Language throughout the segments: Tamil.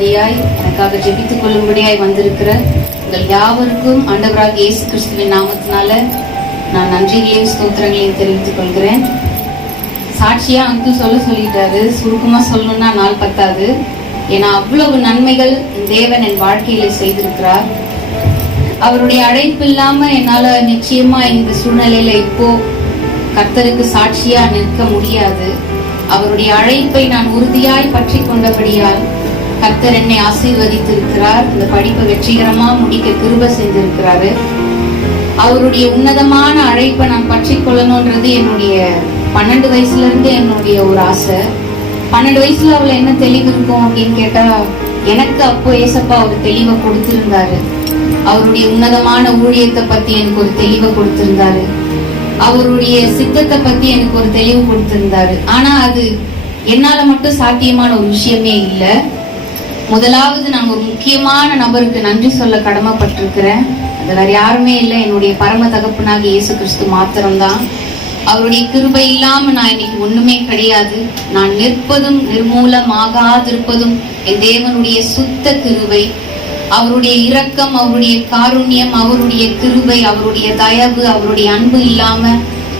கொள்ளும்படியாய், எனக்காக ஜெபித்துக் கொள்ளும்படியாய் வந்திருக்கிற உங்கள் யாவருக்கும் ஆண்டவராகிய இயேசு கிறிஸ்துவின் நாமத்தினால நான் நன்றிகளையும் ஸ்தோத்திரங்களையும் தெரிவித்துக் கொள்கிறேன். சாட்சியா அங்கிள் சொல்லிட்டாரு. சுருக்கமா சொல்லணும்னா நாள் பத்தாது. ஏன்னா அவ்வளவு நன்மைகள் தேவன் என் வாழ்க்கையில செய்திருக்கிறார். அவருடைய அழைப்பு இல்லாம என்னால நிச்சயமா இந்த சூழ்நிலையில இப்போ கர்த்தருக்கு சாட்சியா நிற்க முடியாது. அவருடைய அழைப்பை நான் உறுதியாய் பற்றி கொண்டபடியால் கர்த்தர் என்னை ஆசீர்வதித்திருக்கிறார். இந்த படிப்பை வெற்றிகரமா முடிக்க கிருபை செஞ்சிருக்கிறாரு. அவருடைய உன்னதமான அழைப்பை நான் பற்றி கொள்ளணும்ன்றது என்னுடைய 12 வயசுல இருந்து என்னுடைய ஒரு ஆசை. 12 வயசுல அவளை என்ன தெளிவு இருக்கும் அப்படின்னு கேட்டா, எனக்கு அப்போ ஏசப்பா ஒரு தெளிவை கொடுத்திருந்தாரு. அவருடைய உன்னதமான ஊழியத்தை பத்தி எனக்கு ஒரு தெளிவை கொடுத்திருந்தாரு. அவருடைய சித்தத்தை பத்தி எனக்கு ஒரு தெளிவு கொடுத்திருந்தாரு. ஆனா அது என்னால மட்டும் சாத்தியமான ஒரு விஷயமே இல்லை. முதலாவது நான் ஒரு முக்கியமான நபருக்கு நன்றி சொல்ல கடமைப்பட்டிருக்கிறேன். அது வேற யாருமே இல்லை, என்னுடைய பரம தகப்பனாக இயேசு கிறிஸ்து மாத்திரம்தான். அவருடைய கிருபை இல்லாம நான் இன்னைக்கு ஒண்ணுமே கிடையாது. நான் நிற்பதும் நிர்மூலமாகாதிருப்பதும் என் தேவனுடைய சுத்த கிருபை. அவருடைய இரக்கம், அவருடைய காருண்யம், அவருடைய கிருபை, அவருடைய தயவு, அவருடைய அன்பு இல்லாம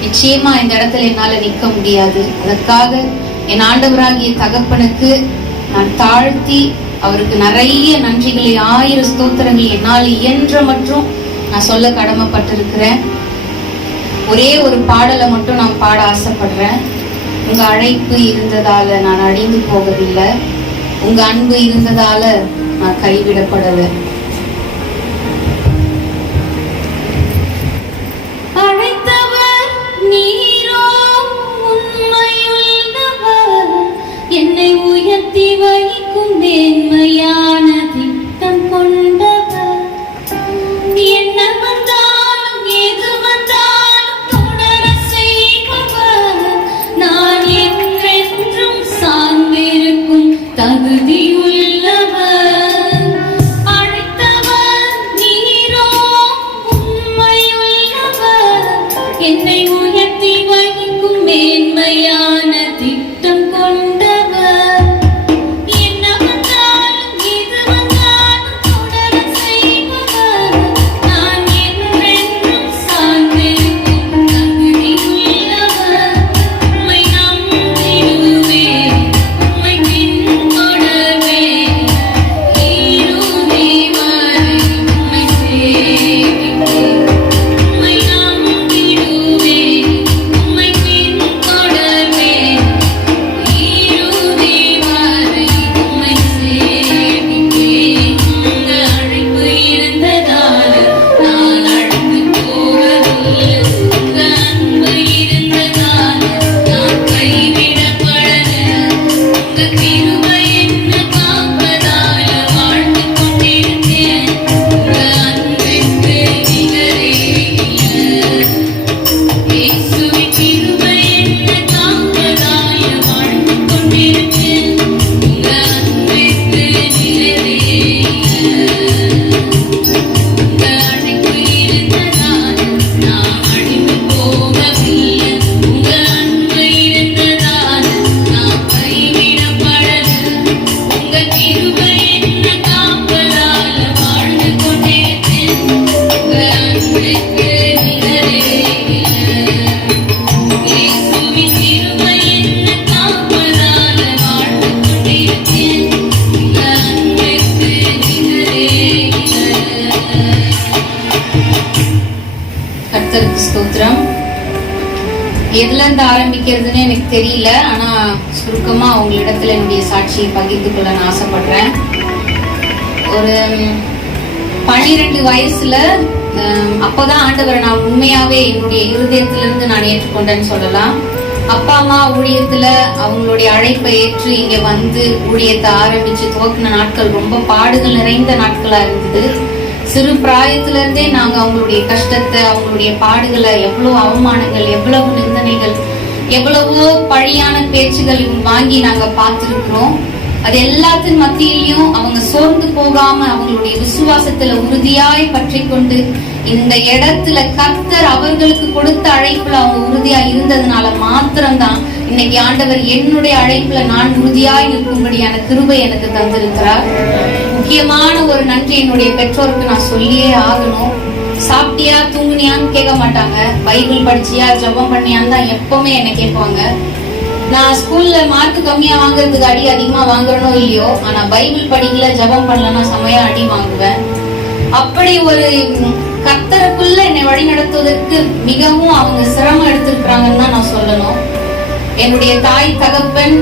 நிச்சயமா இந்த இடத்துல என்னால நிற்க முடியாது. அதற்காக என் ஆண்டவராகிய தகப்பனுக்கு நான் தாழ்த்தி அவருக்கு நிறைய நன்றிகளை, 1000 ஸ்தோத்திரங்கள் என்னால் இயன்ற மற்றும் நான் சொல்ல கடமைப்பட்டிருக்கிறேன். ஒரே ஒரு பாடலை மட்டும் நான் பாட ஆசைப்படுறேன். உங்க அழைப்பு இருந்ததால நான் அழிந்து போகவில்லை, உங்க அன்பு இருந்ததால நான் கைவிடப்படலை. அழைத்தவர் நீரோ உண்மையுள்ளவர், என்னை உயர்த்தி வைக்கும் மேன்மையான திட்டம் கொண்டவர். என்ன வந்தாலும் எது வந்தாலும் தொடர செய்பவர், நான் என்றென்றும் சார்ந்திருக்கும் தகுதியுள்ளவர். என்னை உயர்த்தி வைக்கும் மேன்மையான திட்டம் கொண்டவர். என்ன வந்தாலும் எது வந்தாலும் தொடர செய்பவர், நான் என்றென்றும் சார்ந்திருக்கும் தகுதியுள்ளவர். உம்மை நம்பிடுவேன், உம்மை பின்தொடர்வேன், இறுதி வரை உம்மை சேவிப்பேன். ஸ்தோத்திரம். எதுல இருந்து ஆரம்பிக்கிறதுன்னு எனக்கு தெரியல. ஆனா சுருக்கமா உங்களிடத்துல என்னுடைய சாட்சியை பகிர்ந்து கொள்ள நான் ஆசைப்படுறேன். ஒரு 12 வயசுல அப்போதான் ஆண்டவரை நான் உண்மையாவே என்னுடைய இருதயத்திலிருந்து நான் ஏற்றுக்கொண்டேன்னு சொல்லலாம். அப்பா அம்மா ஊழியத்துல அவங்களுடைய அழைப்பை ஏற்று இங்க வந்து ஊழியத்தை ஆரம்பிச்சு துவக்கின நாட்கள் ரொம்ப பாடுகள் நிறைந்த நாட்களா இருந்தது. சிறு பிராயத்துல இருந்தே நாங்க அவங்களுடைய கஷ்டத்தை, அவங்களுடைய பாடுகளை, எவ்வளவு அவமானங்கள், எவ்வளவு நிந்தனைகள், எவ்வளவோ பழியான பேச்சுகள் வாங்கி நாங்க பார்த்திருக்கிறோம். அது எல்லாத்தின் மத்தியிலையும் அவங்க சோர்ந்து போகாம அவங்களுடைய விசுவாசத்துல உறுதியாய் பற்றி கொண்டு இந்த இடத்துல கர்த்தர் அவர்களுக்கு கொடுத்த அழைப்புல அவங்க உறுதியா இருந்ததுனால மாத்திரம்தான் இன்னைக்கு ஆண்டவர் என்னுடைய அழைப்புல நான் உறுதியாய் நிற்கும்படியான கிருபை எனக்கு தந்திருக்கிறார். முக்கியமான ஒரு நன்றி என்னுடைய பெற்றோருக்கு நான் சொல்லியே ஆகணும். சாப்பிட்டியா தூங்குனியான்னு கேட்க மாட்டாங்க, பைபிள் படிச்சியா ஜெபம் பண்ணியான்னு தான் எப்பவுமே என்ன கேட்பாங்க. நான் ஸ்கூல்ல மார்க் கம்மியா வாங்குறதுக்கு அடி அதிகமா வாங்குறனோ இல்லையோ, ஆனா பைபிள் படிக்கல ஜெபம் பண்ணலன்னா செமையா அடி வாங்குவேன். அப்படி ஒரு கர்த்தருக்குள்ள என்னை வழி நடத்துவதற்கு மிகவும் அவங்க சிரமம் எடுத்திருக்கிறாங்கன்னு தான் நான் சொல்லணும். என்னுடைய தாய் தகப்பன்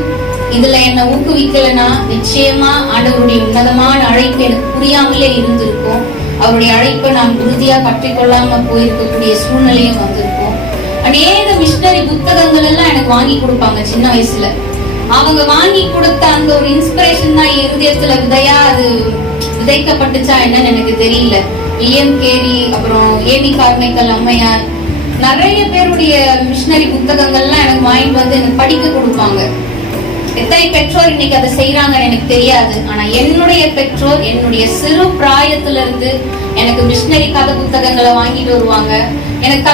இதுல என்ன ஊக்குவிக்கலன்னா நிச்சயமா ஆண்டவருடைய உன்னதமான அழைப்பு எனக்கு புரியாமலே இருந்திருக்கும். அவருடைய அழைப்பை நான் உறுதியா பற்றி கொள்ளாம போயிருக்கக்கூடிய சூழ்நிலையும் வந்திருக்கும். அநேக மிஷனரி புத்தகங்கள் எல்லாம் எனக்கு வாங்கி கொடுப்பாங்க சின்ன வயசுல. அவங்க வாங்கி கொடுத்த அந்த ஒரு இன்ஸ்பிரேஷன் தான் இருதயத்துல விதையா அது விதைக்கப்பட்டுச்சா என்னன்னு எனக்கு தெரியல. வில்லியம் கேரி, அப்புறம் ஏமி கார்மைக்கல் அம்மையார், நிறைய பேருடைய மிஷனரி புத்தகங்கள்லாம் எனக்கு வாங்கிட்டு வந்து எனக்கு படிக்க கொடுப்பாங்க. எத்தனை பெற்றோர் இன்னைக்கு அதை செய்யறாங்கன்னு எனக்கு தெரியாது. ஆனா என்னுடைய பெற்றோர் என்னுடைய சிறு பிராயத்துல இருந்து எனக்கு மிஷனரி கதை புத்தகங்களை வாங்கிட்டு வருவாங்க. எனக்கு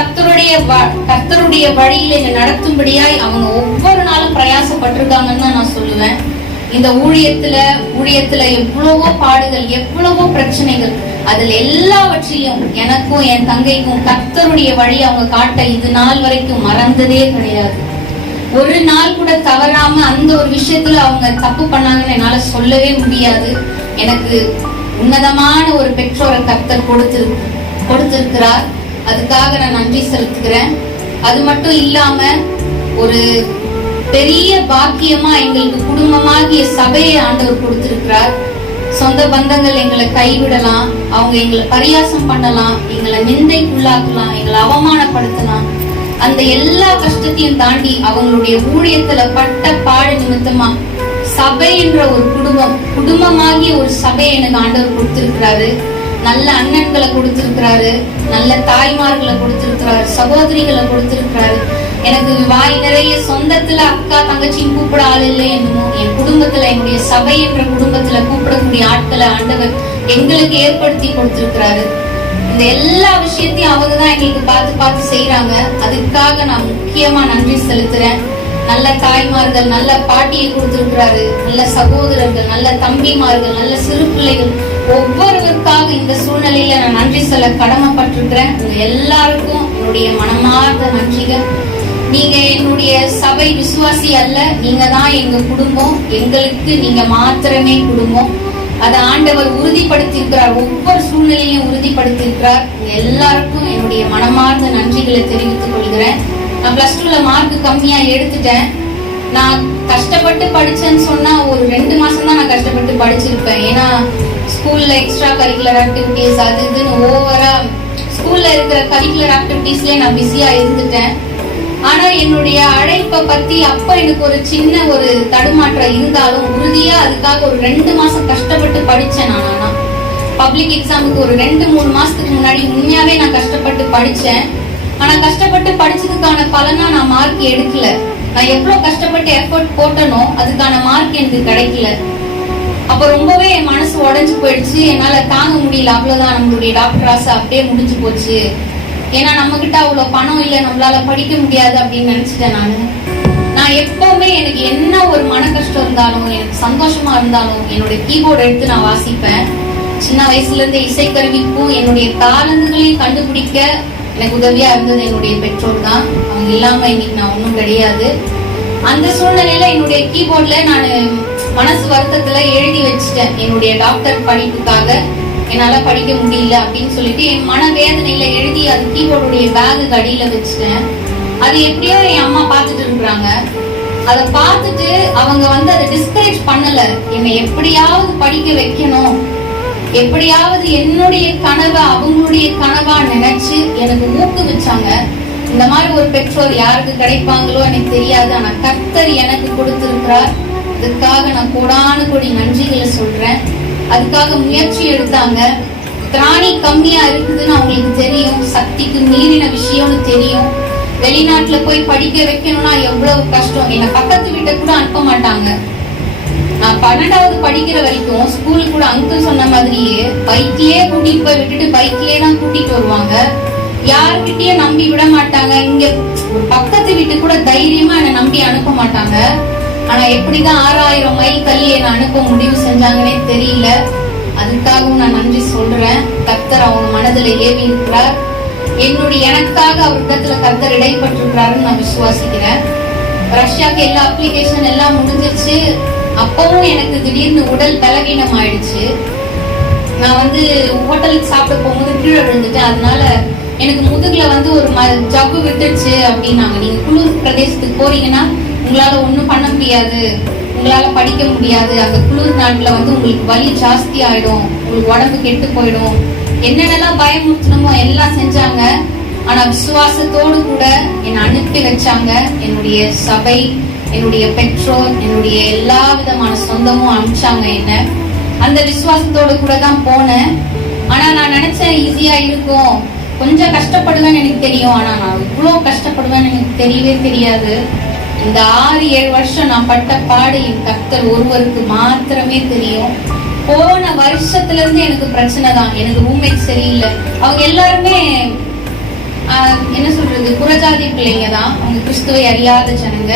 கர்த்தருடைய வழியில என்னை நடத்தும்படியாய் அவங்க ஒவ்வொரு நாளும் பிரயாசப்பட்டிருக்காங்கன்னு தான் நான் சொல்லுவேன். இந்த ஊழியத்துல எவ்வளவோ பாடுகள், எவ்வளவோ பிரச்சனைகள், அதுல எல்லாவற்றிலும் எனக்கும் என் தங்கைக்கும் கர்த்தருடைய வழி அவங்க காட்ட இது நாள் வரைக்கும் மறந்ததே கிடையாது. ஒரு நாள் கூட தவறாம அந்த ஒரு விஷயத்துல அவங்க தப்பு பண்ணாங்கன்னு என்னால சொல்லவே முடியாது. எனக்கு உன்னதமான ஒரு பெற்றோரை கர்த்தர் கொடுத்திருக்கிறார். அதுக்காக நான் நன்றி செலுத்துகிறேன். அது மட்டும் இல்லாம ஒரு பெரிய பாக்கியமா எங்களுக்கு குடும்பமாகிய சபையை ஆண்டவர் கொடுத்திருக்கிறார். சொந்த பந்தங்கள் எங்களை கைவிடலாம், அவங்க எங்களை பரியாசம் பண்ணலாம், எங்களை நிந்தைக்குள்ளாக்கலாம், எங்களை அவமானப்படுத்தலாம். அந்த எல்லா கஷ்டத்தையும் தாண்டி அவங்களுடைய ஊழியத்துல பட்ட பாடு நிமித்தமா சபை என்ற ஒரு குடும்பமாகிய ஒரு சபையை எனக்கு ஆண்டவர் கொடுத்திருக்கிறாரு. நல்ல அண்ணன்களை கொடுத்திருக்கிறாரு, நல்ல தாய்மார்களை கொடுத்திருக்கிறாரு, சகோதரிகளை கொடுத்திருக்கிறாரு. எனக்கு வாய் நிறைய சொந்தத்துல அக்கா தங்கச்சியும் கூப்பிட ஆள் இல்லை என்னமோ, என் குடும்பத்துல என்னுடைய சபை என்ற குடும்பத்துல கூப்பிடக்கூடிய ஆட்களை ஆண்டவர் எங்களுக்கு ஏற்படுத்தி கொடுத்திருக்கிறாரு. இந்த எல்லா விஷயத்தையும் அவங்கதான் எங்களுக்கு பார்த்து செய்யறாங்க. அதுக்காக நான் முக்கியமா நன்றி செலுத்துறேன். நல்ல தாய்மார்கள், நல்ல பாட்டியை கொடுத்திருக்கிறாரு, நல்ல சகோதரர்கள், நல்ல தம்பிமார்கள், நல்ல சிறு பிள்ளைகள், ஒவ்வொருவருக்காக இந்த சூழ்நிலையில நான் நன்றி சொல்ல கடமைப்பட்டிருக்கிறேன். உங்க எல்லாருக்கும் என்னுடைய மனமார்ந்த நன்றிகள். நீங்க என்னுடைய சபை விசுவாசி அல்ல, நீங்க தான் எங்க குடும்பம். எங்களுக்கு நீங்க மாத்திரமே குடும்பம். அதை ஆண்டவர் உறுதிப்படுத்தியிருக்கிறார், ஒவ்வொரு சூழ்நிலையும் உறுதிப்படுத்தியிருக்கிறார். எல்லாருக்கும் என்னுடைய மனமார்ந்த நன்றிகளை தெரிவித்துக் கொள்கிறேன். நான் பிளஸ் 2ல மார்க் கம்மியா எடுத்துட்டேன். நான் கஷ்டப்பட்டு படிச்சேன்னு சொன்னா ஒரு 2 மாசம் தான் நான் கஷ்டப்பட்டு படிச்சிருப்பேன். ஏன்னா ஸ்கூல்ல எக்ஸ்ட்ரா கரிக்குலர் ஆக்டிவிட்டிஸ் அது இதுன்னு ஓவரா ஸ்கூல்ல இருக்கிற கரிக்குலர் ஆக்டிவிட்டிஸ்லயே நான் பிஸியா இருந்துட்டேன். ஆனா என்னுடைய அழைப்பை பத்தி அப்ப எனக்கு ஒரு சின்ன ஒரு தடுமாற்றம் இருந்தாலும் உறுதியா அதுக்காக ஒரு 2 மாசம் கஷ்டப்பட்டு படிச்சேன். ஆனா பப்ளிக் எக்ஸாமுக்கு ஒரு 2-3 மாசத்துக்கு முன்னாடி உண்மையாவே நான் கஷ்டப்பட்டு படிச்சேன். ஆனா கஷ்டப்பட்டு படிச்சதுக்கான பலனா நான் மார்க் எடுக்கல. நான் எவ்வளவு கஷ்டப்பட்டு எஃபர்ட் போட்டனோ அதுக்கான மார்க் எனக்கு கிடைக்கல. அப்ப ரொம்பவே என் மனசு உடைஞ்சு போயிடுச்சு. என்னால தாங்க முடியல. அவ்வளவுதான், நம்மளுடைய டாக்டர் ஆசை அப்படியே முடிஞ்சு போச்சு. ஏன்னா நம்ம கிட்ட அவ்வளவு பணம் இல்லை, நம்மளால படிக்க முடியாது அப்படின்னு நினைச்சிட்டேன். நான் எப்பவுமே எனக்கு என்ன ஒரு மன கஷ்டம் இருந்தாலும், எனக்கு சந்தோஷமா இருந்தாலும் என்னுடைய கீபோர்டு எடுத்து நான் வாசிப்பேன். சின்ன வயசுல இருந்து இசைக்கருவிக்கும் என்னுடைய தாளங்களையும் கண்டுபிடிக்க எனக்கு உதவியா இருந்தது என்னுடைய பெற்றோர் தான். அவங்க இல்லாம இன்னைக்கு நான் ஒன்றும் கிடையாது. அந்த சூழ்நிலையில என்னுடைய கீபோர்ட்ல நான் மனசு வருத்தத்துல எழுதி வச்சுட்டேன், என்னுடைய டாக்டர் படிப்புக்காக என்னால படிக்க முடியல அப்படின்னு சொல்லிட்டு என் மன வேதனையில எழுதி அது கீபோர்டுடைய பேகுக்கு அடியில வச்சுட்டேன். அது எப்படியோ என் அம்மா பார்த்துட்டு இருக்கிறாங்க. அதை பார்த்துட்டு அவங்க அதை டிஸ்கரேஜ் பண்ணல. என்னை எப்படியாவது படிக்க வைக்கணும், எப்படியாவது என்னுடைய கனவை அவங்களுடைய கனவா நினைச்சு எனக்கு ஊக்குவிச்சாங்க. இந்த மாதிரி ஒரு பெற்றோர் யாருக்கு கிடைப்பாங்களோ எனக்கு தெரியாது. ஆனா கர்த்தர் எனக்கு கொடுத்திருக்கிறார். அதுக்காக நான் கோடானு கோடி நன்றிகளை சொல்றேன். அதுக்காக முயற்சி எடுத்தாங்க. திராணி கம்மியா இருக்குதுன்னு அவங்களுக்கு தெரியும், சக்திக்கு மீறின விஷயம்னு தெரியும். வெளிநாட்டுல போய் படிக்க வைக்கணும்னா எவ்வளவு கஷ்டம். என்னை பக்கத்து வீட்டை கூட அனுப்ப மாட்டாங்க. நான் 12வது படிக்கிற வரைக்கும் ஸ்கூலுக்கு கூட அங்கிள் சொன்ன மாதிரியே பைக்லயே கூட்டிட்டு போய் விட்டுட்டு பைக்லயே தான் கூட்டிட்டு வருவாங்க. யாருக்கிட்டயும் நம்பி விட மாட்டாங்க. இங்க பக்கத்து வீட்டு கூட தைரியமா என்னை நம்பி அனுப்ப மாட்டாங்க. ஆனா எப்படிதான் 6000 மைல் தள்ளி என்னை அனுப்ப முடிவு செஞ்சாங்கன்னே தெரியல. அதுக்காகவும் நான் நன்றி சொல்றேன். கர்த்தர் அவங்க மனதுல ஏவி இருக்கிறார். எனக்காக அவரிடத்துல கர்த்தர் இடைப்பட்டிருக்கிறாருன்னு நான் விசுவாசிக்கிறேன். ரஷ்யாக்கு எல்லா அப்ளிகேஷன் எல்லாம் முடிஞ்சிருச்சு. அப்பவும் எனக்கு திடீர்னு உடல் பலவீனம் ஆயிடுச்சு. நான் ஹோட்டலுக்கு சாப்பிட போகும்போது கீழே விழுந்துட்டேன். அதனால எனக்கு முதுகுல ஒரு ஜவ்வு விட்டுருச்சு அப்படின்னாங்க. நீங்க குளிர் பிரதேசத்துக்கு போறீங்கன்னா உங்களால ஒண்ணும் பண்ண முடியாது, உங்களால படிக்க முடியாது. அந்த குளிர் நாட்டுல உங்களுக்கு வலி ஜாஸ்தி ஆயிடும், உங்களுக்கு உடம்பு கெட்டு போயிடும். என்னென்னலாம் பயமுறுத்தணுமோ எல்லாம் செஞ்சாங்க. ஆனா விசுவாசத்தோடு கூட என்னை அனுப்பி வச்சாங்க. என்னுடைய சபை, என்னுடைய பெற்றோர், என்னுடைய எல்லா விதமான சொந்தமும் அனுப்பிச்சாங்க என்ன. அந்த விசுவாசத்தோடு கூட தான் போனேன். ஆனா நான் நினைச்சேன் ஈஸியா இருக்கும், கொஞ்சம் கஷ்டப்படுவேன்னு எனக்கு தெரியும். ஆனா நான் இவ்வளவு கஷ்டப்படுவேன்னு எனக்கு தெரியவே தெரியாது. இந்த 6-7 வருஷம் நான் பட்ட பாடு என் கர்த்தர் ஒருவருக்கு மாத்திரமே தெரியும். போன வருஷத்துல இருந்து எனக்கு பிரச்சனை தான். எனக்கு ரூம்மேட் சரியில்லை. அவங்க எல்லாருமே என்ன சொல்றது, புறஜாதி பிள்ளைங்க தான். அவங்க கிறிஸ்துவை அறியாத ஜனங்க,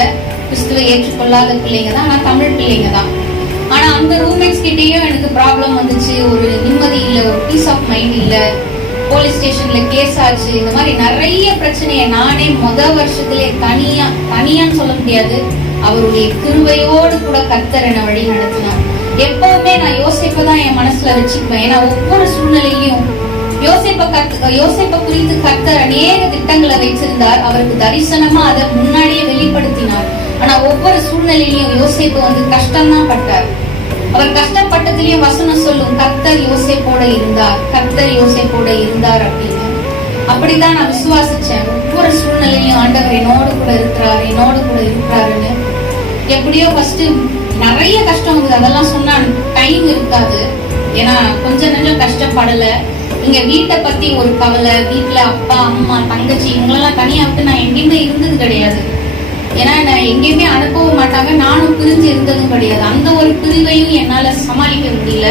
கிறிஸ்துவை ஏற்றுக்கொள்ளாத பிள்ளைங்க தான். ஆனா தமிழ் பிள்ளைங்க தான். ஆனா அந்த ரூம்மேட்ஸ் கிட்டேயும் எனக்கு ப்ராப்ளம் வந்துச்சு. ஒரு நிம்மதி இல்ல, ஒரு பீஸ் ஆஃப் மைண்ட் இல்ல. போலீஸ் ஸ்டேஷன்ல கேஸ் ஆச்சு. இந்த மாதிரி நிறைய பிரச்சனையை நானே வருஷத்திலே தனியான்னு சொல்ல முடியாது, அவருடைய கிருபையோடு கூட கர்த்தர் என்னை வழி நடத்தினார். எப்பவுமே நான் யோசிப்பை தான் என் மனசுல வச்சுக்குவேன். ஏன்னா ஒவ்வொரு சூழ்நிலையிலும் யோசிப்பை குறித்து கர்த்தர் அநேக திட்டங்களை வைத்திருந்தார். அவருக்கு தரிசனமா அதை முன்னாடியே வெளிப்படுத்தினார். ஆனா ஒவ்வொரு சூழ்நிலையிலும் யோசிப்பு கஷ்டம்தான் பட்டார். அவர் கஷ்டப்பட்டதிலேயும் வசனம் சொல்லும், கர்த்தர் யோசேப்போட இருந்தார், கர்த்தர் யோசேப்போட இருந்தார் அப்படின்னு. அப்படிதான் நான் விசுவாசிச்சேன். ஒவ்வொரு சூழ்நிலையிலும் ஆண்டவர் என்னோடு கூட இருக்கிறாருன்னு. எப்படியோ ஃபர்ஸ்ட் நிறைய கஷ்டம் இருக்குது. அதெல்லாம் சொன்னா டைம் இருக்காது. ஏன்னா கொஞ்சம் நெஞ்சம் கஷ்டப்படல. இங்க வீட்டை பத்தி ஒரு கவலை, வீட்டுல அப்பா அம்மா தங்கச்சி இவங்களெல்லாம் தனியா விட்டு நான் எங்கேயுமே இருந்தது கிடையாது. ஏன்னா நான் எங்கேயுமே அனுப்பவும் மாட்டாங்க, நானும் பிரிஞ்சு இருந்ததும் கிடையாது. அந்த ஒரு பிரிவையும் என்னால சமாளிக்க முடியல.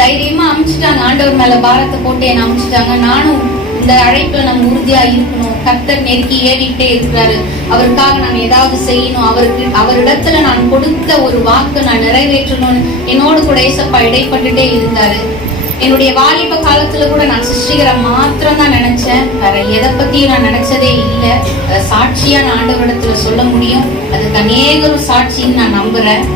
தைரியமா அமைச்சிட்டாங்க, ஆண்டவர் மேல பாரத்தை போட்டு என்ன அமைச்சிட்டாங்க. நானும் இந்த அழைப்புல நம்ம உறுதியா இருக்கணும். கர்த்தர் நெருக்கி ஏறிட்டே இருக்கிறாரு. அவருக்காக நான் ஏதாவது செய்யணும். அவரிடத்துல நான் கொடுத்த ஒரு வாக்கு நான் நிறைவேற்றணும்னு என்னோடு கூட ஏசப்பா இடைப்பட்டுட்டே இருந்தாரு. என்னுடைய வாலிப காலத்துல கூட நான் சிருஷ்டிகரை மாத்திரம் தான் நினைச்சேன். வேற எதை பத்தியும் நான் நினைச்சதே இல்லை. அதை சாட்சியா நான் ஆண்டவரிடத்துல சொல்ல முடியும். அதுக்கு அநேகரும் சாட்சின்னு நான் நம்புறேன்.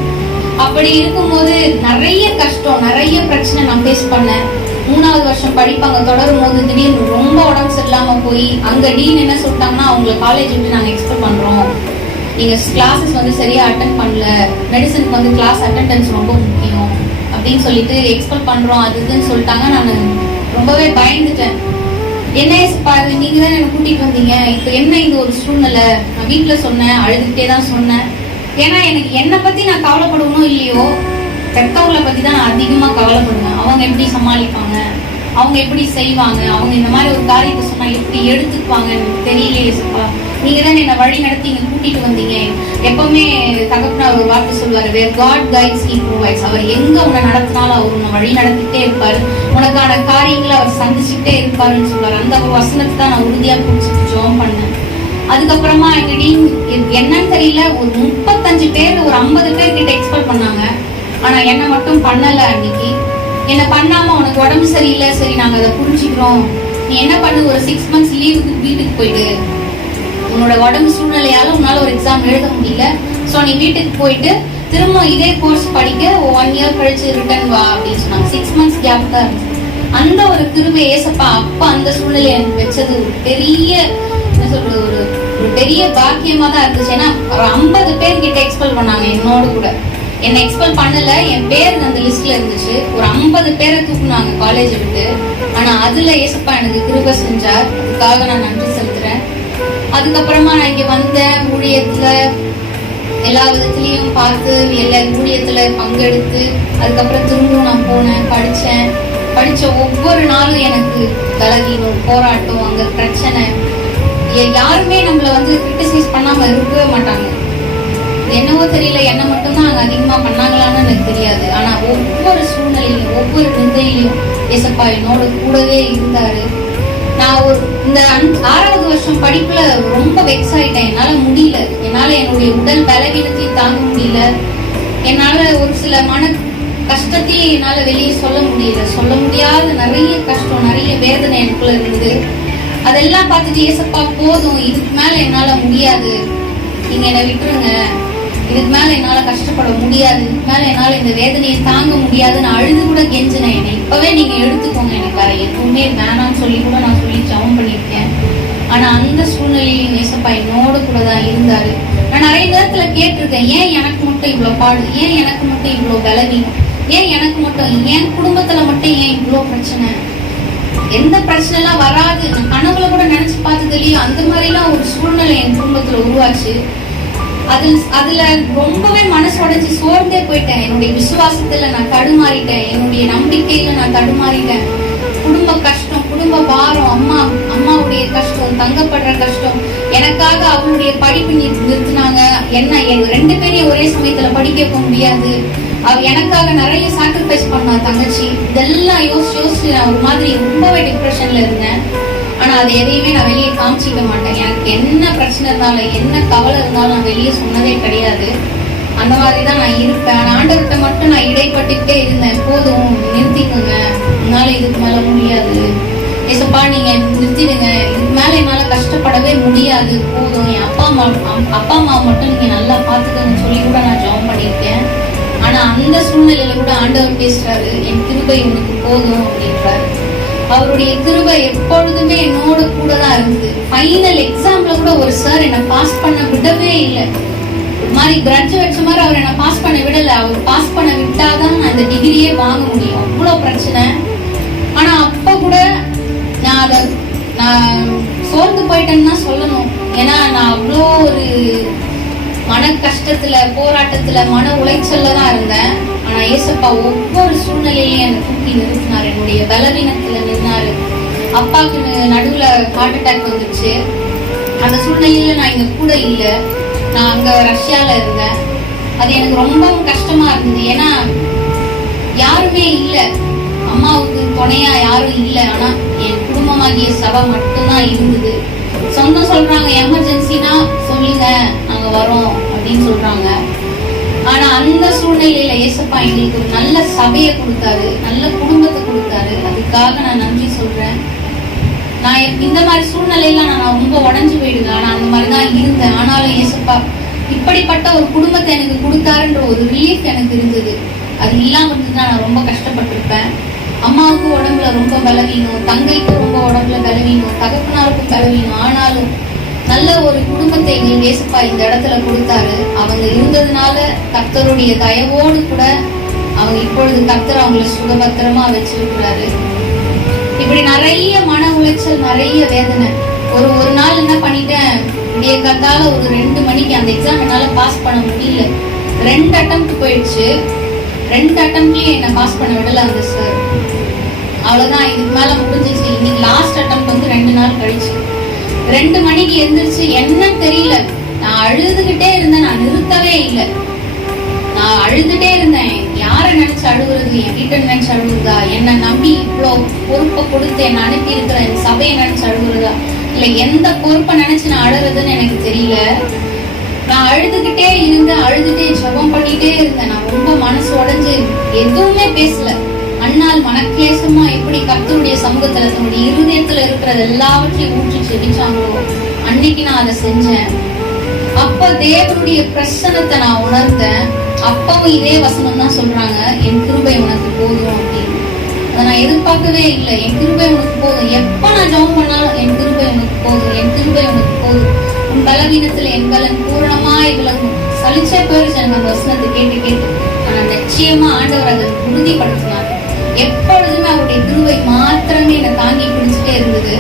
அப்படி இருக்கும்போது நிறைய கஷ்டம், நிறைய பிரச்சனை நான் ஃபேஸ் பண்ணேன். 3வது வருஷம் படிப்பாங்க தொடரும் போது திடீர்னு ரொம்ப உடம்பு சரியில்லாம போய் அங்க டீன் என்ன சொல்லிட்டாங்கன்னா, அவங்களை காலேஜ் விட்டு நாங்க எக்ஸ்பெக்ட் பண்றோம், நீங்க கிளாஸஸ் சரியா அட்டென்ட் பண்ணல, மெடிசனுக்கு கிளாஸ் அட்டெண்டன்ஸ் ரொம்ப முக்கியம் அப்படின்னு சொல்லிட்டு எக்ஸ்பெக்ட் பண்றோம் அதுன்னு சொல்லிட்டாங்க. நான் ரொம்பவே பயந்துட்டேன். என்ன நீங்க தான் என்ன கூட்டிட்டு வந்தீங்க, இப்ப என்ன இது ஒரு சூழ்நிலை. நான் வீட்டுல சொன்னேன், அழுதுகிட்டே தான் சொன்னேன். ஏன்னா எனக்கு என்னை பத்தி நான் கவலைப்படுவனோ இல்லையோ, பெத்தவங்களை பத்தி தான் நான் அதிகமா கவலைப்படுவேன். அவங்க எப்படி சமாளிப்பாங்க, அவங்க எப்படி செய்வாங்க, அவங்க இந்த மாதிரி ஒரு காரியத்தை சொன்னா எப்படி எடுத்துக்குவாங்கன்னு தெரியலையே. நீங்க தான் என்ன வழி நடத்தி இங்க கூட்டிட்டு வந்தீங்க. எப்பவுமே தகப்பனார் ஒரு வார்த்தை சொல்லுவாரு, where God guides he provides. அவர் எங்க உன்னை நடத்தினாலும் அவர் உன்னை வழி நடத்திட்டே இருப்பாரு, உனக்கான காரியங்களை அவர் சந்திச்சுட்டே இருப்பாருன்னு சொல்லுவாரு. அந்த ஒரு வசனத்தை தான் நான் உறுதியா பிடிச்சிட்டு ஜெபம் பண்ணேன். அதுக்கப்புறமா எங்க டீம் என்னன்னு தெரியல, ஒரு 35 பேர் ஒரு 50 பேர் கிட்ட எக்ஸ்பெக்ட் பண்ணாங்க. ஆனா என்ன மட்டும் பண்ணல. அன்னைக்கு என்ன பண்ணாம, உனக்கு உடம்பு சரியில்லை, சரி நாங்க அதை புரிஞ்சுக்கிறோம், நீ என்ன பண்ணு, ஒரு 6 months லீவுக்கு வீட்டுக்கு போயிட்டு, உன்னோட உடம்பு சூழ்நிலையால உன்னால ஒரு எக்ஸாம் எழுத முடியல, சோ நீ வீட்டுக்கு போயிட்டு திரும்ப இதே கோர்ஸ் படிக்க 1 year கழிச்சு ரிட்டர்ன் வா அப்படின்னு சொன்னாங்க. 6 months கேப் தான் இருந்துச்சு. அந்த ஒரு கிருபை ஏசப்பா அப்ப அந்த சூழ்நிலை எனக்கு வச்சது ஒரு பெரிய என்ன சொல்றது, ஒரு பெரிய பாக்கியமா தான் இருந்துச்சு. ஏன்னா ஒரு 50 பேர் கிட்ட எக்ஸ்பெல் பண்ணாங்க என்னோட கூட. என்ன எக்ஸ்பெல் பண்ணல, என் பேர் அந்த லிஸ்ட்ல இருந்துச்சு. ஒரு 50 பேரை தூக்குனாங்க காலேஜ் விட்டு. ஆனா அதுல ஏசப்பா எனக்கு கிருபை செஞ்சார். அதுக்காக நான் நன்றி செலுத்துறேன். அதுக்கப்புறமா நான் இங்க வந்தேன். ஊழியத்துல எல்லா விதத்திலையும் பார்த்து எல்லா ஊழியத்துல பங்கெடுத்து அதுக்கப்புறம் திரும்பவும் நான் போனேன், படிச்ச ஒவ்வொரு நாளும் எனக்கு பலவீனம், போராட்டம், அங்க பிரச்சனை. யாருமே நம்மள கிரிட்டிசைஸ் பண்ணாம இருக்கவே மாட்டாங்க. என்னவோ தெரியல, என்ன மட்டும்தான் அங்க அதிகமா பண்ணாங்களான்னு எனக்கு தெரியாது. ஆனா ஒவ்வொரு சூழ்நிலையிலும் ஒவ்வொரு நிந்தையிலும் ஏசப்பா என்னோட கூடவே இருந்தாரு. நான் இந்த 6வது வருஷம் படிப்புல ரொம்ப வெக்ஸ் ஆயிட்டேன். என்னால முடியல, என்னால என்னுடைய உடல் பலவீனத்தையும் தாங்க முடியல, என்னால ஒரு சில மன கஷ்டத்தையும் என்னால வெளியே சொல்ல முடியல. சொல்ல முடியாத நிறைய கஷ்டம், நிறைய வேதனை எனக்குள்ள இருந்து. அதெல்லாம் பார்த்துட்டு ஏசப்பா போதும், இதுக்கு மேல என்னால முடியாது, நீங்க என்னை விட்டுருங்க, இதுக்கு மேல என்னால கஷ்டப்பட முடியாது, இதுக்கு மேல என்னால இந்த வேதனையை தாங்க முடியாது. நான் அழுது கூட கெஞ்சினேன், என்னை இப்பவே நீங்க எடுத்துக்கோங்க, எனக்கு வேற எதுவுமே வேணாம்னு சொல்லி கூட நான் சொல்லி ஜெபம் பண்ணியிருக்கேன். ஆனா அந்த சூழ்நிலையில் ஏசப்பா என்னோட கூட தான் இருந்தாரு. நான் நிறைய நேரத்துல கேட்டிருக்கேன், ஏன் எனக்கு மட்டும் இவ்வளவு பாடு, ஏன் எனக்கு மட்டும் இவ்வளவு பலவீனம், ஏன் எனக்கு மட்டும், என் குடும்பத்துல மட்டும் ஏன் இவ்வளவு பிரச்சனை, எந்த பிரச்சனை எல்லாம் வராது, நான் கனவுல கூட நினைச்சு பார்த்தது இல்லையோ அந்த மாதிரி எல்லாம் ஒரு சூழ்நிலை என் குடும்பத்துல உருவாச்சு. அதுல ரொம்பவே மனசு உடைஞ்சு சோர்ந்தே போயிட்டேன். என்னுடைய விசுவாசத்துல நான் தடுமாறிட்டேன், என்னுடைய நம்பிக்கையில நான் தடுமாறிட்டேன். குடும்ப கஷ்டம், குடும்ப பாரம், அம்மாவுடைய கஷ்டம், தங்கப்படுற கஷ்டம், எனக்காக அவங்களுடைய படிப்பு நிறுத்தினாங்க. என்ன 2 பேரையும் ஒரே சமயத்துல படிக்க வைக்க முடியாது. அவ எனக்காக நிறைய சாக்ரிஃபைஸ் பண்ணா தங்கச்சி. இதெல்லாம் யோசிச்சு நான் ஒரு மாதிரி ரொம்பவே டிப்ரெஷன்ல இருந்தேன். ஆனா அது எதையுமே நான் வெளியே காமிச்சிக்க மாட்டேன். எனக்கு என்ன பிரச்சனை இருந்தாலும் என்ன கவலை இருந்தாலும் நான் வெளியே சொன்னதே கிடையாது. அந்த மாதிரிதான் நான் இருப்பேன். ஆனா ஆண்டவர்கிட்ட மட்டும் நான் இடைப்பட்டுக்கிட்டே இருந்தேன், போதும் நிறுத்திக்கோங்க, என்னால இதுக்கு மேல முடியாது, ஏசப்பா நீங்க நிறுத்திடுங்க, இதுக்கு மேல என்னால கஷ்டப்படவே முடியாது, போதும், என் அப்பா அம்மா மட்டும் நீங்க நல்லா பாத்துக்கோங்க சொல்லி கூட நான் ஜெபம் பண்ணியிருக்கேன். ஆனா அந்த சூழ்நிலையில கூட ஆண்டவர் பேசுறாரு, என் கிருபை உனக்கு போதும் அப்படின்றாரு. அவருடைய கிருபை எப்பொழுதுமே என்னோட கூட தான் இருந்தது. ஃபைனல் எக்ஸாம்ல கூட ஒரு சார் என்னை பாஸ் பண்ண விடவே இல்லை. ஒரு மாதிரி கிரட்ஜ் வச்ச மாதிரி அவர் என்னை பாஸ் பண்ண விடல. அவர் பாஸ் பண்ண விட்டாதான் நான் இந்த டிகிரியே வாங்க முடியும், அவ்வளோ பிரச்சனை. ஆனா அப்ப கூட நான் சோர்ந்து போயிட்டேன்னு தான் சொல்லணும். ஏன்னா நான் அவ்வளோ ஒரு மன கஷ்டத்துல, போராட்டத்துல, மன உளைச்சல்ல தான் இருந்தேன். ஆனா ஏசப்பா ஒவ்வொரு சூழ்நிலையிலையும் என்னை தூக்கி நிறுத்தினார், என்னுடைய பலவீனத்துல நின்னாரு. அப்பாவுக்கு நடுவுல ஹார்ட் அட்டாக் வந்துச்சு. அந்த சூழ்நிலையில நான் இங்க கூட இல்லை, நான் அங்க ரஷ்யால இருந்தேன். அது எனக்கு ரொம்பவும் கஷ்டமா இருந்தது. ஏன்னா யாருமே இல்லை, அம்மாவுக்கு துணையா யாரும் இல்லை. ஆனா என் குடும்பமாகிய சபை மட்டும்தான் இருந்தது. சொந்தம் சொல்றாங்க, எமர்ஜென்சினா சொல்லுங்க நாங்க வரோம் அப்படின்னு சொல்றாங்க. ஆனா அந்த சூழ்நிலையில ஏசப்பா எங்களுக்கு ஒரு நல்ல சபையை கொடுத்தாரு, நல்ல குடும்பத்தை கொடுத்தாரு. அதுக்காக நான் நன்றி சொல்றேன். நான் இந்த மாதிரி சூழ்நிலையில நான் ரொம்ப உடஞ்சு போயிடுவேன். ஆனா அந்த மாதிரிதான் இருந்தேன். ஆனாலும் ஏசப்பா இப்படிப்பட்ட ஒரு குடும்பத்தை எனக்கு கொடுத்தாருன்ற ஒரு ரிலீஃப் எனக்கு இருந்தது. அது இல்லாம இருந்ததுன்னா நான் ரொம்ப கஷ்டப்பட்டிருப்பேன். அம்மாவுக்கு உடம்புல ரொம்ப பலவீனம், தங்கைக்கு ரொம்ப உடம்புல பலவீனம், தகப்பனாருக்கும் பலவீனம். ஆனாலும் நல்ல ஒரு குடும்பத்தை எங்களுக்கு ஏசப்பா இந்த இடத்துல கொடுத்தாரு. அவங்க இருந்ததுனால கர்த்தருடைய தயவோடு கூட அவங்க இப்பொழுது கர்த்தர் அவங்களை சுகபத்திரமா வச்சிருக்கிறாரு. இப்படி நிறைய மன உளைச்சல், நிறைய வேதனை. ஒரு நாள் என்ன பண்ணிட்டேன், இப்படியே கத்தால ஒரு 2 மணிக்கு அந்த எக்ஸாம் என்னால பாஸ் பண்ண முடியல. 2 அட்டெம்ப்ட் போயிடுச்சு. 2 அட்டெம்ப்ட்லயும் என்ன பாஸ் பண்ண விடல அந்த சார். அவ்வளவுதான், இதுக்கு மேல முடிஞ்சிச்சு. இன்னைக்கு லாஸ்ட் அட்டெம்ப்ட் வந்து 2 நாள் கழிச்சு 2 மணிக்கு எழுந்திரிச்சு என்னன்னு தெரியல, நான் அழுதுகிட்டே இருந்தேன். நான் நிறுத்தவே இல்லை, நான் அழுதுட்டே இருந்தேன். யாரை நினைச்சு அழுகுறது, என் வீட்டை நினைச்சு அழுகுறதா, என்னை நம்பி இவ்வளோ பொறுப்பை கொடுத்து என்னை அனுப்பி இருக்கிற என் சபையை நினைச்சு அழுகுறதா, இல்லை எந்த பொறுப்பை நினைச்சு நான் அழுறதுன்னு எனக்கு தெரியல. நான் அழுதுகிட்டே இருந்தேன், அழுதுட்டே ஜெபம் பண்ணிட்டே இருந்தேன். நான் ரொம்ப மனசு உடைஞ்சு எதுவுமே பேசல. அண்ணால் மனக்லேசமா எப்படி கர்த்தருடைய சமூகத்துல தன்னுடைய இருதயத்துல இருக்கிறது எல்லாவற்றையும் ஊற்றி செபிச்சாங்களோ அன்னைக்கு நான் அதை செஞ்சேன். அப்ப தேவனுடைய பிரசன்னத்தை நான் உணர்ந்தேன். அப்பவும் இதே வசனம் தான் சொல்றாங்க, என் கிருபை உனக்கு போதும் அப்படின்னு. அதை நான் எதிர்பார்க்கவே இல்லை. என் கிருபை உனக்கு போதும், எப்ப நான் ஜெபம் பண்ணாலும் என் கிருபை உனக்கு போதும், என் கிருபை உனக்கு போதும், உன் பலவீனத்துல என் பலன் பூரணமாய் விளங்கும். சலிச்சே போயிருச்சு எனக்கு அந்த வசனத்தை கேட்டு கேட்டு. ஆனா நிச்சயமா ஆண்டவர் அதை உறுதிப்படுத்தினார். எப்பொழுதுமே அவருடைய கிருபை மாத்திரமே என்னை தாங்கி பிடிச்சிட்டே இருந்தது.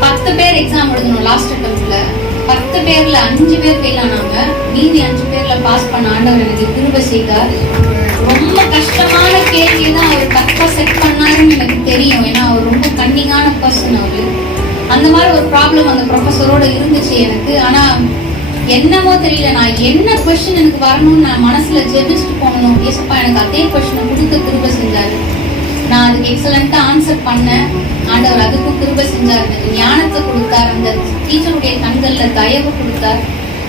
10 பேர் எக்ஸாம் எழுதணும் லாஸ்ட் அட்டெம்ப்ட்ல. 10 பேர்ல 5 பேர் ஃபெயில் ஆனாங்க. மீதி 5 பேர்ல பாஸ் பண்ண ஆண்டவர் எனக்கு கிருபை செய்தார். ரொம்ப கஷ்டமான கேள்வியை தான் அவர் கரெக்டா செட் பண்ணாருன்னு எனக்கு தெரியும். ஏன்னா அவர் ரொம்ப கன்னிங்கான பர்சன். அவரு அந்த மாதிரி ஒரு ப்ராப்ளம் அந்த ப்ரொஃபஸரோட இருந்துச்சு எனக்கு. ஆனா என்னமோ தெரியல, நான் என்ன கொஸ்டின் எனக்கு வரணும்னு நான் மனசுல ஜெபிச்சுட்டு போகணும். ஏசப்பா எனக்கு அதே கொஸ்டினை கொடுக்க கிருபை செஞ்சாரு. நான் அதுக்கு எக்ஸலண்டா ஆன்சர் பண்ணேன். ஆண்டவர் அதுக்கும் கிருபை செஞ்சாரு. எனக்கு ஞானத்தை கொடுத்தார். அந்த டீச்சருடைய கண்கள்ல தயவு கொடுத்தார்.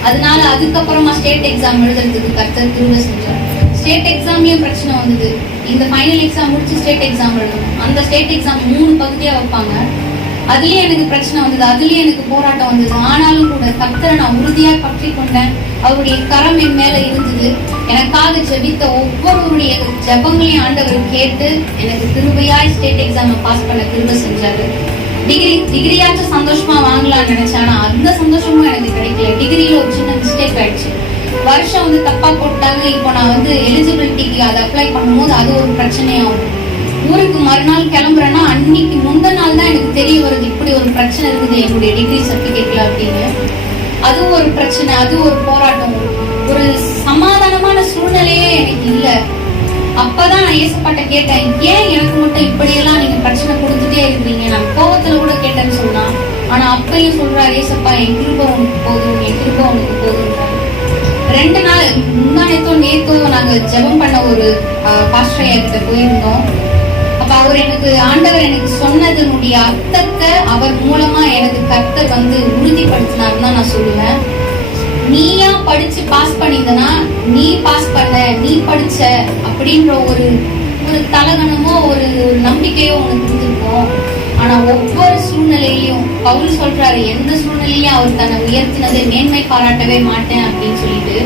அதனால அதுக்கப்புறமா ஸ்டேட் எக்ஸாம் எழுதுறதுக்கு கர்த்தர் கிருபை செஞ்சார். ஸ்டேட் எக்ஸாம்லயும் பிரச்சனை வந்தது. இந்த ஃபைனல் எக்ஸாம் முடிச்சு ஸ்டேட் எக்ஸாம் எழுதணும். அந்த ஸ்டேட் எக்ஸாம் 3 பகுதியா வைப்பாங்க. அதுலயே எனக்கு பிரச்சனை வந்தது. அதுலயே எனக்கு போராட்டம் வந்தது. ஆனாலும் கூட கர்த்தரை நான் உறுதியா பற்றி கொண்டேன். அவருடைய கரம் என் மேல இருந்தது. எனக்காக ஜெபித்த ஒவ்வொருவருடைய ஜெபங்களையும் ஆண்டவர் கேட்டு எனக்கு கிருபையாய் ஸ்டேட் எக்ஸாம் பாஸ் பண்ண கிருபை செஞ்சாரு. டிகிரியாச்சும் சந்தோஷமா வாங்கலாம்னு நினைச்சேன். ஆனா அந்த சந்தோஷமும் எனக்கு கிடைக்கல. டிகிரியில ஒரு சின்ன மிஸ்டேக் ஆயிடுச்சு. வருஷம் தப்பா போட்டாங்க. இப்போ நான் எலிஜிபிலிட்டிக்கு அதை அப்ளை பண்ணும்போது அது ஒரு பிரச்சனையாகும். ஊருக்கு மறுநாள் கிளம்புறேன்னா அன்னைக்கு முந்தின நாள் தான் எனக்கு தெரிய வருது இப்படி ஒரு பிரச்சனை இருக்குது என்னுடைய டிகிரி சர்டிபிகேட்ல அப்படின்னு. அது ஒரு பிரச்சனை, அது ஒரு போராட்டம். ஒரு சமாதானமான சூழ்நிலையே எனக்கு இல்ல. அப்பதான் நான் ஏசப்பாட்ட கேட்டேன், ஏன் எனக்கு மட்டும் இப்படியெல்லாம் நீங்க பிரச்சனை கொடுத்துட்டே இருக்கிறீங்க? நான் கோவத்துல கூட கேட்டேன்னு சொன்னா, ஆனா அப்பயும் சொல்றாரு, ஏசப்பா என் கிருபை உனக்கு போதும், என் கிருபை உனக்கு போதும்ன்றாரு. 2 நாள் நேத்தோ நாங்க ஜெபம் பண்ண ஒரு பாஸ்டர் கிட்ட போயிருந்தோம். அப்ப அவர் ஆண்டவர் எனக்கு சொன்னதனுடைய அர்த்தத்தை அவர் மூலமா எனக்கு கர்த்தர் உறுதிப்படுத்தினாருன்னு தான் நான் சொல்லுவேன். நீயா படிச்சு பாஸ் பண்ணியிருந்தனா, நீ பாஸ் பண்ண, நீ படிச்ச அப்படின்ற ஒரு தலகணமோ ஒரு நம்பிக்கையோ உனக்கு இருந்திருக்கும். ஆனா ஒவ்வொரு சூழ்நிலையிலும் பவுல் சொல்றாரு, எந்த சூழ்நிலையிலும் அவர் தன்னை உயர்த்தினதை மேன்மை பாராட்டவே மாட்டேன் அப்படின்னு சொல்லிட்டு,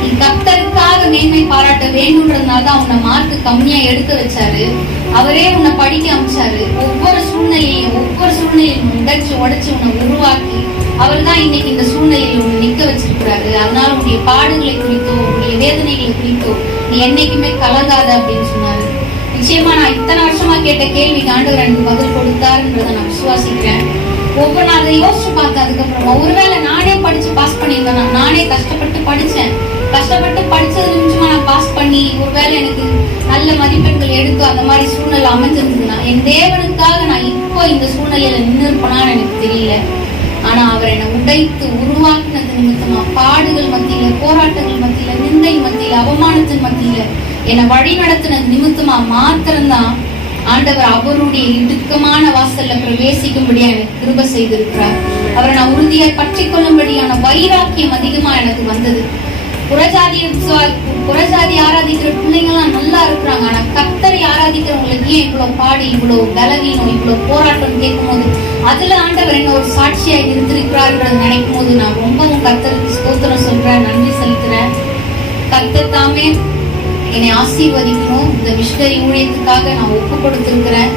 நீ கர்த்தருக்காக மேன்மை பாராட்ட வேண்டும்ன்றதுனாலதான் உன்னை மார்க் கம்மியா எடுக்க வச்சாரு. அவரே உன்னை படிக்க அமைச்சாரு. ஒவ்வொரு சூழ்நிலையும் உடைச்சு உன்னை உருவாக்கி அவர் தான் இன்னைக்கு இந்த சூழ்நிலையில் உன்னை நிக்க வச்சிருக்கிறாரு. அதனால உன்னுடைய பாடுகளை குறித்தோ உன்னுடைய வேதனைகளை குறித்தோ நீ என்னைக்குமே கலங்காத அப்படின்னு சொன்னாரு. நிச்சயமா நான் இத்தனை வருஷமா கேட்ட கேள்விக்கு ஆண்டவர் எனக்கு பதில் கொடுத்தாருன்றதை நான் விசுவாசிக்கிறேன். ஒவ்வொரு நாள் அதை யோசிச்சு பார்த்தேன். அதுக்கப்புறமா ஒருவேளை நானே படிச்சு பாஸ் பண்ணியிருந்தேன். நானே கஷ்டப்பட்டு படிச்சேன். கஷ்டப்பட்டு படிச்சது நிமிஷமா நான் பாஸ் பண்ணி ஒருவேளை எனக்கு நல்ல மதிப்பெண்கள் எடுத்து அந்த மாதிரி சூழ்நிலை அமைஞ்சிருந்ததுன்னா, என் தேவனுக்காக நான் இப்போ இந்த சூழ்நிலையில நின்று இருப்பேனான்னு எனக்கு தெரியல. ஆனா அவர் என்னை உடைத்து உருவாக்குனது நிமித்தமா, பாடுகள் மத்தியில, போராட்டங்கள் மத்தியில, நிந்தை மத்தியில, அவமானத்தின் மத்தியில என்னை வழி நடத்தினது நிமித்தமா மாத்திரம்தான் ஆண்டவர் அவருடைய இடுக்கமான வாசல்ல பிரவேசிக்கும்படியா எனக்கு கிருபை செய்திருக்கிறார். அவரை நான் உறுதியாய் பற்றி கொள்ளும்படியான வைராக்கியம் அதிகமா எனக்கு வந்தது. புறஜாதி ஆராதிக்கிற பிள்ளைங்கலாம் நல்லா இருக்கிறாங்க. ஆனா கர்த்தரை ஆராதிக்கிறவங்களுக்கு ஏன் இவ்வளவு பாடு, இவ்வளவு பலவீனம், இவ்வளவு போராட்டம் கேட்கும் போது அதுல ஆண்டவர் என்ன ஒரு சாட்சியாய் இருந்திருக்கிறார்ன்றது நினைக்கும் போது நான் ரொம்பவும் கர்த்தருக்கு ஸ்தோத்திரம் சொல்றேன், நன்றி செலுத்துறேன். கர்த்தர் தாமே என்னை ஆசீர்வதிக்கணும். இந்த மிஷனரி ஊழியத்துக்காக நான் ஒப்பு கொடுத்திருக்கிறேன்.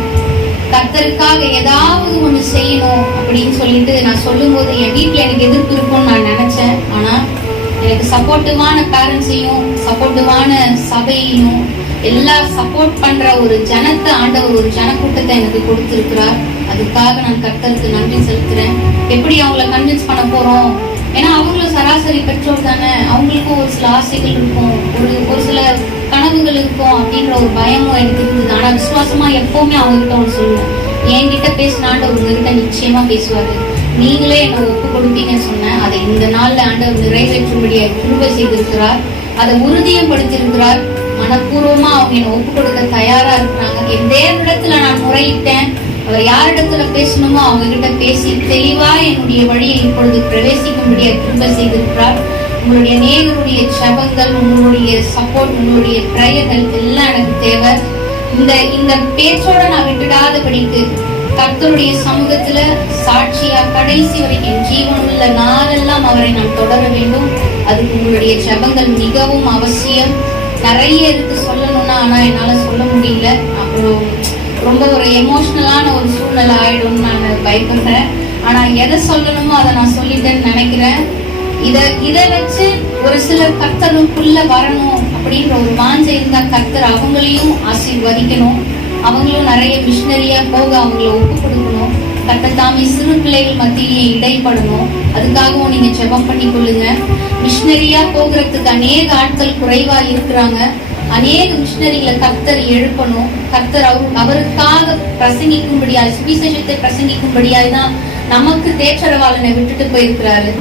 கர்த்தருக்காக ஏதாவது ஒண்ணு செய்யணும் அப்படின்னு சொல்லிட்டு நான் சொல்லும் போது என் வீட்டுல எனக்கு எதிர்ப்பு இருக்கும்னு நான் நினைச்சேன். ஆனா எனக்கு சப்போர்ட்டிவான பேரண்ட்ஸையும் சப்போர்ட்டிவான சபையையும் எல்லா சப்போர்ட் பண்ற ஒரு ஜனத்தை ஆண்டவர் ஒரு ஜனக்கூட்டத்தை எனக்கு கொடுத்திருக்கிறார். அதுக்காக நான் கர்த்தருக்கு நன்றி செலுத்துறேன். எப்படி அவங்கள கன்வின்ஸ் பண்ண போறோம்? ஏன்னா அவங்களும் சராசரி பெற்றோர் தானே. அவங்களுக்கும் ஒரு சில ஆசைகள் இருக்கும், ஒரு சில கனவுகள் இருக்கும் அப்படின்ற ஒரு பயமும் எனக்கு இருந்தது. ஆனா விசுவாசமா எப்பவுமே அவங்ககிட்ட ஒன்று சொல்லுவேன், என்கிட்ட பேசினாண்டு உங்ககிட்ட நிச்சயமா பேசுவாரு. நீங்களே என்ன ஒப்பு கொடுப்பீங்கன்னு சொன்னேன். அதை இந்த நாள்ல ஆண்டவர் நிறைவேற்றும்படியா கிருபை செய்திருக்கிறார். அதை உறுதியும் படுத்திருக்கிறார். மனப்பூர்வமா அவங்க என்ன ஒப்பு கொடுக்க தயாரா இருக்கிறாங்க. எந்த இடத்துல நான் முறையிட்டேன், அவர் யாரிடத்துல பேசணுமோ அவங்க கிட்ட பேசி தெளிவா என்னுடைய வழியை இப்பொழுது பிரவேசிக்கும்படியா கிருபை செய்திருக்கிறார். உங்களுடைய நேயருடைய ஜெபங்கள், உங்களுடைய சப்போர்ட், உங்களுடைய பிரயர்கள் எல்லாம் எனக்கு தேவை. இந்த பேச்சோட நான் விட்டுடாதபடிக்கு கர்த்தருடைய சமூகத்துல சாட்சியா கடைசி வரைக்கும் என் ஜீவனுள்ள நாளெல்லாம் அவரை நான் தொடர வேண்டும். அதுக்கு உங்களுடைய ஜெபங்கள் மிகவும் அவசியம். நிறைய இருக்கு சொல்லணும்னா, ஆனா என்னால சொல்ல முடியல. அப்புறம் ரொம்ப ஒரு எமோஷனலான ஒரு சூழ்நிலை ஆயிடும்னு நான் பயப்படுறேன். ஆனா எதை சொல்லணுமோ அதை நான் சொல்லிட்டேன்னு நினைக்கிறேன். இதை வச்சு ஒரு சிலர் கர்த்தருக்குள்ள வரணும் அப்படின்ற ஒரு வாஞ்சை இருந்தா கர்த்தர் அவங்களையும் ஆசீர்வதிக்கணும். அவங்களும் நிறைய மிஷனரியா போக அவங்கள ஒப்பு கொடுக்கணும். கர்த்தர் சிறு பிள்ளைகள் மத்தியிலேயே இடைப்படணும். அதுக்காகவும் நீங்க ஜெபம் பண்ணி கொள்ளுங்க. மிஷனரியா போகிறதுக்கு அநேக ஆட்கள் குறைவா இருக்கிறாங்க. அநேக மிஷனரிகளை கர்த்தர் எழுப்பணும். கர்த்தர் அவருக்காக பிரசங்கிக்கும்படியாய், சுவிசேஷத்தை பிரசங்கிக்கும்படியாய் தான் நமக்கு தேற்றரவாளனை விட்டுட்டு போயிருக்கிறாரு.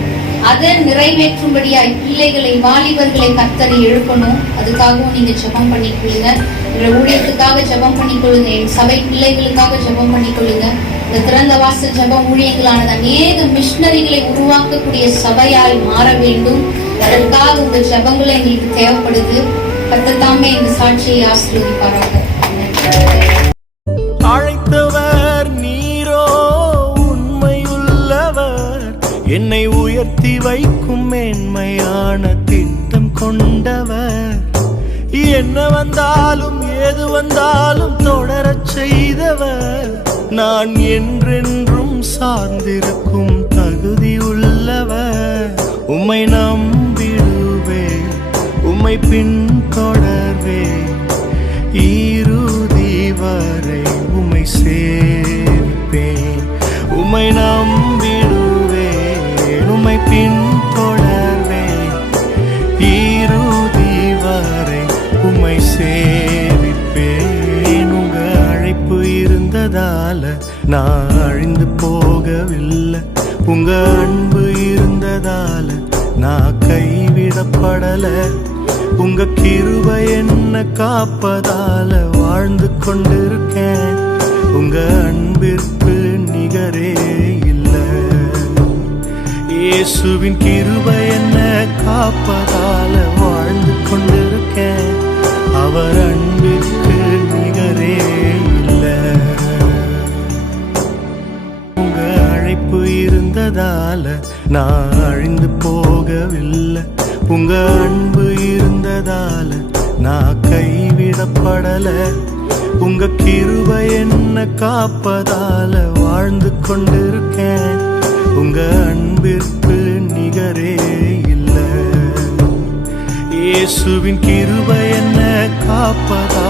அதை நிறைவேற்றும்படியாய் பிள்ளைகளை வாலிபர்களை கர்த்தர் எழுப்பணும். அதுக்காகவும் நீங்க ஜெபம் பண்ணிக்கொள்ளுங்க. உங்கள் ஊழியத்துக்காக ஜெபம் பண்ணிக்கொள்ளுங்க. என் சபை பிள்ளைகளுக்காக ஜெபம் பண்ணிக்கொள்ளுங்க. இந்த திறந்த வாசல் ஜெபம் ஊழியங்களானது அநேக மிஷனரிகளை உருவாக்கக்கூடிய சபையாய் மாற வேண்டும். அதற்காக உங்க ஜெபங்களை எங்களுக்கு தேவைப்படுது. கர்த்தர் தாமே இந்த சாட்சியை ஆசீர்வதிப்பாராக. அழைத்தவர் நீரோ உண்மையுள்ளவர், என்னை உயர்த்தி வைக்கும் மேன்மையான திட்டம் கொண்டவர். என்ன வந்தாலும் ஏது வந்தாலும் தொடரச் செய்தவர், நான் என்றென்றும் சார்ந்திருக்கும் தகுதி உள்ளவர். உம்மை நம்பிடுவேன், உம்மை பின்தொடர்வேன், இறுதி வரை உம்மை சேர்ப்பேன். உம்மை நம்பிடுவேன், உம்மை பின்தொடர்வேன், இறுதி வரை உம்மை சேவிப்பேன். உங்க அழைப்பு இருந்ததால நான் அழிந்து போகவில்லை, உங்க அன்பு இருந்ததால நான் கைவிடப்படல. உங்க கிருபை என்ன காப்பதால வாழ்ந்து கொண்டிருக்கேன். உங்க அன்பிற்கு நிகரே இல்லை. இயேசுவின் கிருபை என்ன காப்பதால வாழ்ந்து கொண்டிருக்கேன். அவர் அன்பிற்கு நிகரே இல்லை. உங்க அழைப்பு இருந்ததால நான் அழிந்து போகவில்லை, உங்க அன்பு இருந்ததால நான் கைவிடப்படல. உங்க கிருபை என்ன காப்பதால வாழ்ந்து கொண்டிருக்கேன். உங்க அன்பிற்கு நிகரே இல்லை. இயேசுவின் கிருபை என்ன காப்பதால